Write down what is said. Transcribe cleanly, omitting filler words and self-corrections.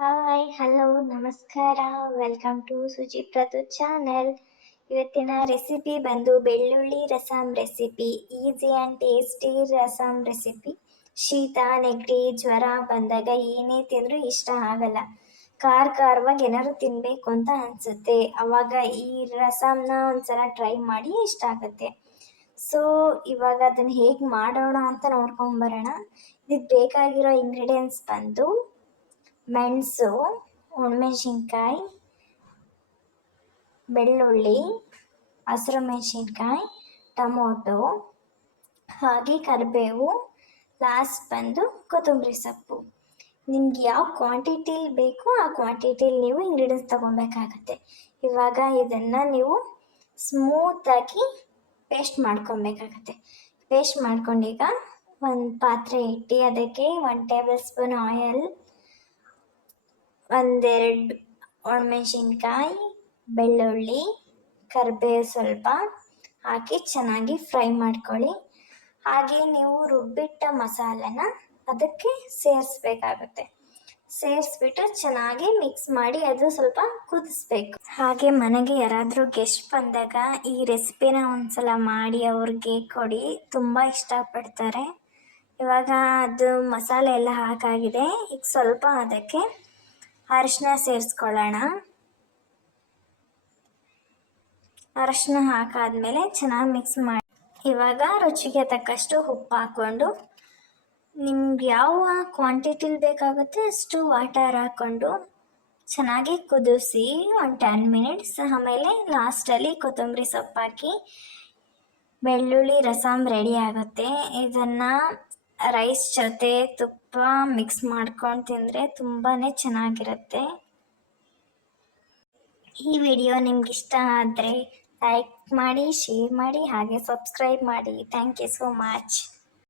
Hi, hello, ನಮಸ್ಕಾರ. Welcome to ಸುಚಿಪ್ರತು channel. ಇವತ್ತಿನ ರೆಸಿಪಿ ಬಂದು ಬೆಳ್ಳುಳ್ಳಿ rasam recipe. Easy and tasty rasam recipe. ಶೀತ, ನೆಗಡಿ, ಜ್ವರ ಬಂದಾಗ ಏನೇ ತಿಂದರೂ ಇಷ್ಟ ಆಗಲ್ಲ. ಖಾರವಾಗಿ ಏನಾದ್ರು ತಿನ್ನಬೇಕು ಅಂತ ಅನಿಸುತ್ತೆ. ಅವಾಗ ಈ ರಸಂನ ಒಂದ್ಸಲ ಟ್ರೈ ಮಾಡಿ, ಇಷ್ಟ ಆಗುತ್ತೆ. ಸೊ ಇವಾಗ ಅದನ್ನು ಹೇಗೆ ಮಾಡೋಣ ಅಂತ ನೋಡ್ಕೊಂಬರೋಣ. ಇದಕ್ಕೆ ಬೇಕಾಗಿರೋ ಇಂಗ್ರೀಡಿಯೆಂಟ್ಸ್ ಬಂದು ಮೆಣಸು, ಒಣಮೆಣಸಿನ್ಕಾಯಿ, ಬೆಳ್ಳುಳ್ಳಿ, ಹಸಿರು ಮೆಣಸಿನ್ಕಾಯಿ, ಟೊಮೊಟೊ, ಹಾಗೆ ಕರಿಬೇವು, ಲಾಸ್ಟ್ ಬಂದು ಕೊತ್ತಂಬರಿ ಸೊಪ್ಪು. ನಿಮ್ಗೆ ಯಾವ ಕ್ವಾಂಟಿಟಿಲಿ ಬೇಕೋ ಆ ಕ್ವಾಂಟಿಟಿಲಿ ನೀವು ಇಂಗ್ರೀಡಿಯೆಂಟ್ಸ್ ತೊಗೊಬೇಕಾಗತ್ತೆ. ಇವಾಗ ಇದನ್ನು ನೀವು ಸ್ಮೂತಾಗಿ ಪೇಸ್ಟ್ ಮಾಡ್ಕೊಬೇಕಾಗತ್ತೆ. ಪೇಸ್ಟ್ ಮಾಡ್ಕೊಂಡೀಗ ಒಂದು ಪಾತ್ರೆ ಇಟ್ಟು ಅದಕ್ಕೆ 1 ಟೇಬಲ್ ಸ್ಪೂನ್ ಆಯಿಲ್, ಒಂದೆರಡು ಒಣಮೆಣಸಿನ್ಕಾಯಿ, ಬೆಳ್ಳುಳ್ಳಿ, ಕರಿಬೇವು ಸ್ವಲ್ಪ ಹಾಕಿ ಚೆನ್ನಾಗಿ ಫ್ರೈ ಮಾಡ್ಕೊಳ್ಳಿ. ಹಾಗೆ ನೀವು ರುಬ್ಬಿಟ್ಟ ಮಸಾಲೆನ ಅದಕ್ಕೆ ಸೇರಿಸ್ಬೇಕಾಗುತ್ತೆ. ಸೇರಿಸ್ಬಿಟ್ಟು ಚೆನ್ನಾಗಿ ಮಿಕ್ಸ್ ಮಾಡಿ ಅದು ಸ್ವಲ್ಪ ಕುದಿಸ್ಬೇಕು. ಹಾಗೆ ಮನೆಗೆ ಯಾರಾದರೂ ಗೆಸ್ಟ್ ಬಂದಾಗ ಈ ರೆಸಿಪಿನ ಒಂದ್ಸಲ ಮಾಡಿ ಅವ್ರಿಗೆ ಕೊಡಿ, ತುಂಬ ಇಷ್ಟಪಡ್ತಾರೆ. ಇವಾಗ ಅದು ಮಸಾಲೆ ಎಲ್ಲ ಹಾಕಾಗಿದೆ. ಈಗ ಸ್ವಲ್ಪ ಅದಕ್ಕೆ ಅರಿಶಿನ ಸೇರಿಸ್ಕೊಳ್ಳೋಣ. ಅರಿಶಿನ ಹಾಕಾದ್ಮೇಲೆ ಚೆನ್ನಾಗಿ ಮಿಕ್ಸ್ ಮಾಡಿ ಇವಾಗ ರುಚಿಗೆ ತಕ್ಕಷ್ಟು ಉಪ್ಪು ಹಾಕ್ಕೊಂಡು ನಿಮ್ಗೆ ಯಾವ ಕ್ವಾಂಟಿಟಿಲಿ ಬೇಕಾಗುತ್ತೆ ಅಷ್ಟು ವಾಟರ್ ಹಾಕ್ಕೊಂಡು ಚೆನ್ನಾಗಿ ಕುದಿಸಿ ಒಂದು 10 ಮಿನಿಟ್ಸ್. ಆಮೇಲೆ ಲಾಸ್ಟಲ್ಲಿ ಕೊತ್ತಂಬರಿ ಸೊಪ್ಪು ಹಾಕಿ ಬೆಳ್ಳುಳ್ಳಿ ರಸಂ ರೆಡಿ ಆಗುತ್ತೆ. ಇದನ್ನು ರೈಸ್ ಜೊತೆ ತುಪ್ಪ ಮಿಕ್ಸ್ ಮಾಡ್ಕೊಂಡು ತಿಂದರೆ ತುಂಬಾ ಚೆನ್ನಾಗಿರುತ್ತೆ. ಈ ವಿಡಿಯೋ ನಿಮ್ಗೆ ಇಷ್ಟ ಆದರೆ ಲೈಕ್ ಮಾಡಿ, ಶೇರ್ ಮಾಡಿ, ಹಾಗೆ ಸಬ್ಸ್ಕ್ರೈಬ್ ಮಾಡಿ. Thank you so much.